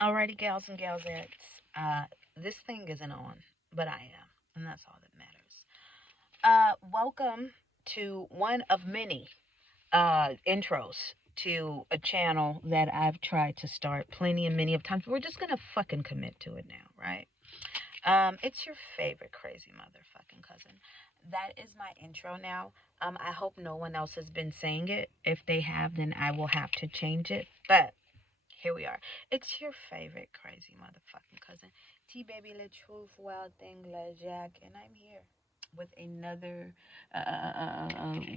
Alrighty, gals and galsettes. This thing isn't on, but I am, and that's all that matters. Welcome to one of many intros to a channel that I've tried to start plenty and many of times. We're just gonna fucking commit to it now, right? It's your favorite crazy motherfucking cousin. That is my intro now. I hope no one else has been saying it. If they have, then I will have to change it. But here we are. It's your favorite crazy motherfucking cousin, T Baby La Truth, Wild Thing, La Jack, and I'm here with another,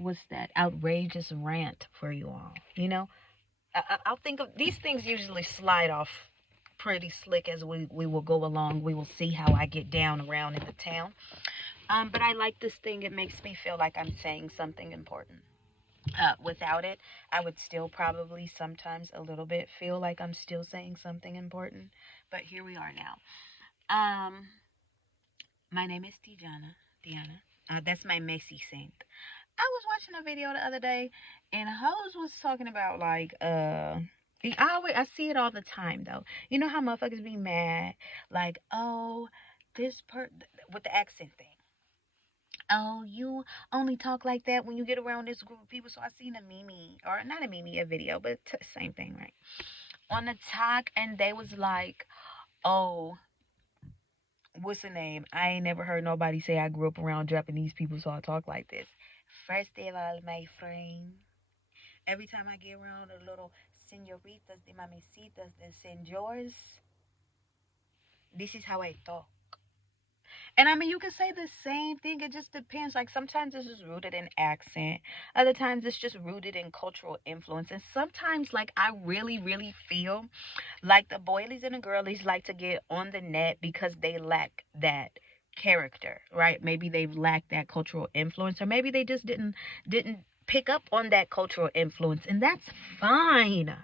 what's that? Outrageous rant for you all. I'll think of these things usually slide off pretty slick as we will go along. We will see how I get down around in the town. But I like this thing. It makes me feel like I'm saying something important. Without it, I would still probably sometimes a little bit feel like I'm still saying something important. But here we are now. Um, my name is Diana. That's my Messi saint. I was watching a video the other day, and Hose was talking about I see it all the time though. You know how motherfuckers be mad, like, oh, this per with the accent thing. Oh, you only talk like that when you get around this group of people. So I seen a meme, or not a meme, a video, but same thing, right? On the talk, and they was like, "Oh, what's the name? I ain't never heard nobody say I grew up around Japanese people, so I talk like this." First of all, my friend, every time I get around the little senoritas, the mamecitas, the senors, this is how I talk. And I mean, you can say the same thing. It just depends. Like sometimes this is rooted in accent. Other times it's just rooted in cultural influence. And sometimes, like I really, really feel like the boilies and the girlies like to get on the net because they lack that character, right? Maybe they've lacked that cultural influence, or maybe they just didn't pick up on that cultural influence, and that's fine.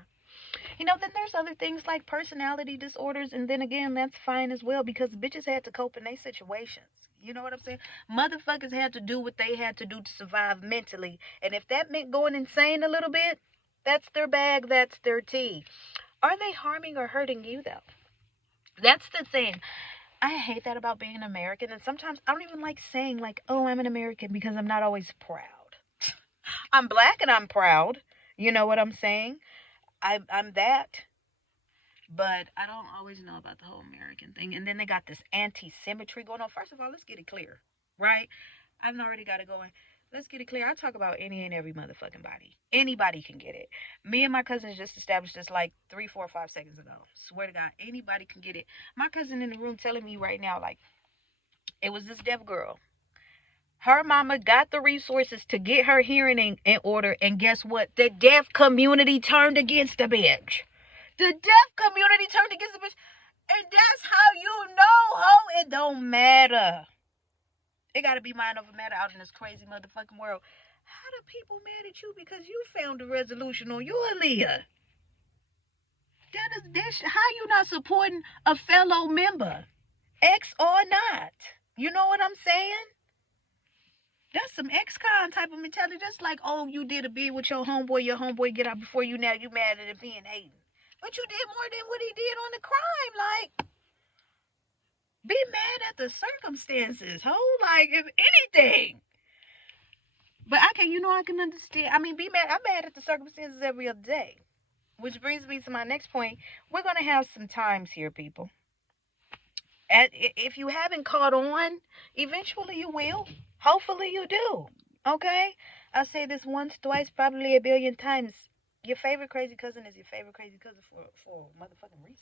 Then there's other things like personality disorders, and then again, that's fine as well because bitches had to cope in their situations. You know what I'm saying? Motherfuckers had to do what they had to do to survive mentally, and if that meant going insane a little bit, that's their bag, that's their tea. Are they harming or hurting you, though? That's the thing. I hate that about being an American, and sometimes I don't even like saying, like, oh, I'm an American because I'm not always proud. I'm black and I'm proud. You know what I'm saying? I'm that, but I don't always know about the whole American thing. And then they got this anti-symmetry going on. First of all, let's get it clear, right? I've already got it going. Let's get it clear. I talk about any and every motherfucking body. Anybody can get it. Me and my cousins just established this like 3, 4, 5 seconds ago. Swear to God, anybody can get it. My cousin in the room telling me right now, like, it was this deaf girl. Her mama got the resources to get her hearing in order, and guess what? The deaf community turned against the bitch. The deaf community turned against the bitch. And that's how you know, ho. It don't matter. It gotta be mind over matter out in this crazy motherfucking world. How do people mad at you because you found a resolution on your Aaliyah? How you not supporting a fellow member, ex or not? You know what I'm saying? That's some ex-con type of mentality. That's like, oh, you did a bid with your homeboy get out before you, now you mad at him being hating. But you did more than what he did on the crime. Like, be mad at the circumstances, ho. Like, if anything. But I can, I can understand. I mean, be mad. I'm mad at the circumstances every other day. Which brings me to my next point. We're going to have some times here, people. If you haven't caught on, eventually you will. Hopefully you do. Okay? I'll say this once, twice, probably a billion times. Your favorite crazy cousin is your favorite crazy cousin for a motherfucking reason.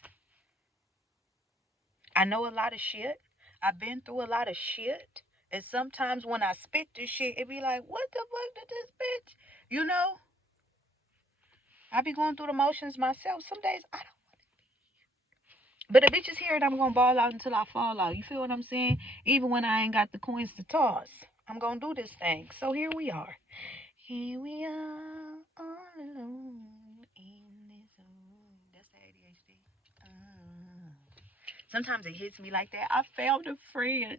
I know a lot of shit. I've been through a lot of shit. And sometimes when I spit this shit, it be like, what the fuck did this bitch? You know? I be going through the motions myself. Some days I don't. But if bitches hear it, I'm gonna ball out until I fall out. You feel what I'm saying? Even when I ain't got the coins to toss, I'm gonna do this thing. So here we are. Here we are, all alone in this room. That's the ADHD. Sometimes it hits me like that. I found a friend.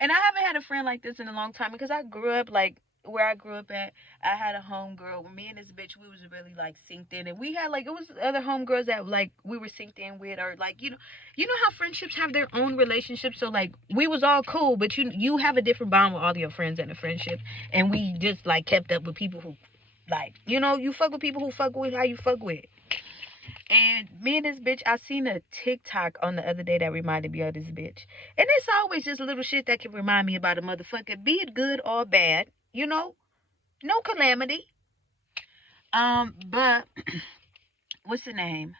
And I haven't had a friend like this in a long time because I grew up like where I grew up at, I had a homegirl. Me and this bitch, we was really like synced in, and we had like, it was other homegirls that like we were synced in with, or like, you know how friendships have their own relationships. So like we was all cool, but you have a different bond with all your friends in a friendship, and we just like kept up with people who like, you fuck with people who fuck with how you fuck with. And me and this bitch, I seen a TikTok on the other day that reminded me of this bitch. And it's always just little shit that can remind me about a motherfucker, be it good or bad, no calamity. But what's the name?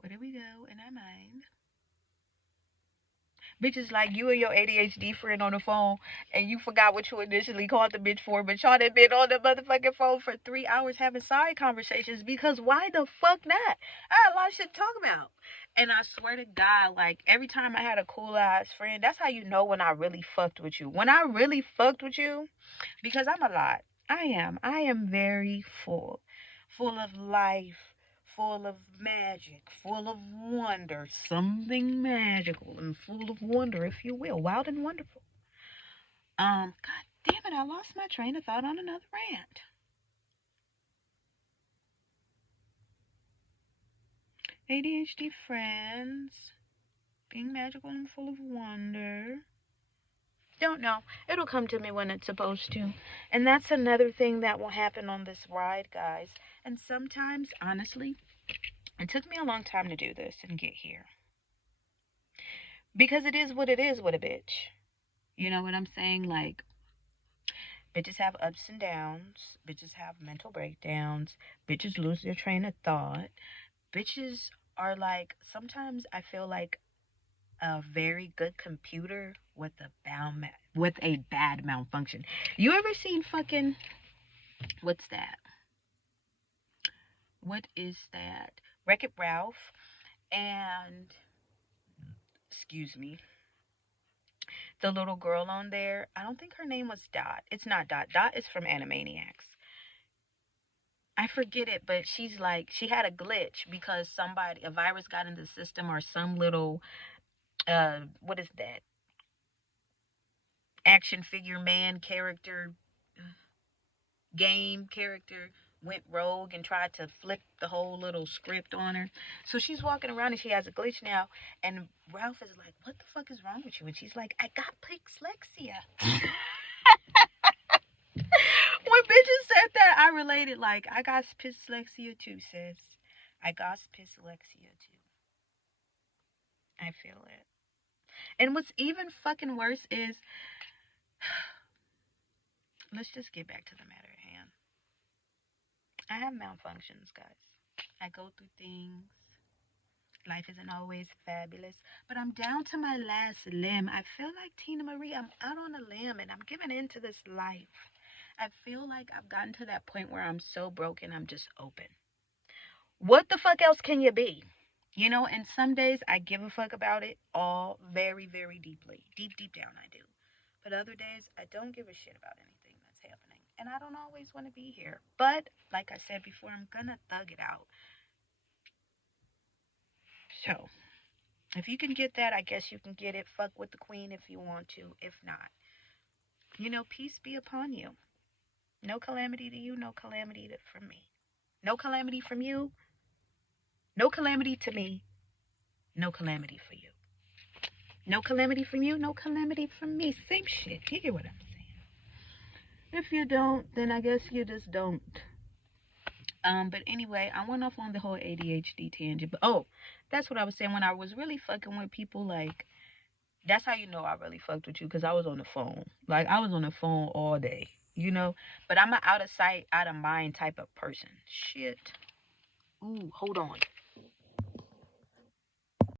Where did we go in our mind? Bitches like you and your ADHD friend on the phone, and you forgot what you initially called the bitch for, but y'all done been on the motherfucking phone for 3 hours having side conversations, because why the fuck not? I had a lot of shit to talk about. And I swear to God, like every time I had a cool ass friend, that's how you know when I really fucked with you. When I really fucked with you, because I'm a lot. I am very full. Full of life, full of magic, full of wonder, something magical and full of wonder, if you will, wild and wonderful. God damn it, I lost my train of thought on another rant. ADHD friends, being magical and full of wonder. Don't know. It'll come to me when it's supposed to. And that's another thing that will happen on this ride, guys. And sometimes, honestly, it took me a long time to do this and get here. Because it is what it is with a bitch. You know what I'm saying? Like, bitches have ups and downs. Bitches have mental breakdowns. Bitches lose their train of thought. Bitches are like, sometimes I feel like a very good computer with a bad malfunction. You ever seen fucking, what's that? What is that? Wreck-It Ralph and, excuse me, the little girl on there. I don't think her name was Dot. It's not Dot. Dot is from Animaniacs. I forget it, but she's like, she had a glitch because a virus got in the system, or some little, what is that? Action figure man character, game character went rogue and tried to flip the whole little script on her. So she's walking around and she has a glitch now. And Ralph is like, "What the fuck is wrong with you?" And she's like, "I got dyslexia." When bitches said that, I related. Like, I got dyslexia too, sis. I got dyslexia too. I feel it. And what's even fucking worse is, let's just get back to the matter at hand. I have malfunctions, guys. I go through things. Life isn't always fabulous, but I'm down to my last limb. I feel like Tina Marie. I'm out on a limb and I'm giving into this life. I feel like I've gotten to that point where I'm so broken, I'm just open. What the fuck else can you be? And some days I give a fuck about it all very, very deeply. Deep, deep down, I do. But other days, I don't give a shit about anything that's happening. And I don't always want to be here. But, like I said before, I'm gonna thug it out. So, if you can get that, I guess you can get it. Fuck with the queen if you want to. If not, peace be upon you. No calamity to you, no calamity from me. No calamity from you, no calamity to me, no calamity for you. No calamity from you, no calamity from me. Same shit. You hear what I'm saying? If you don't, then I guess you just don't. But anyway, I went off on the whole ADHD tangent. But that's what I was saying. When I was really fucking with people, like, that's how you know I really fucked with you, because I was on the phone. Like, I was on the phone all day, But I'm an out of sight, out of mind type of person. Shit. Ooh, hold on.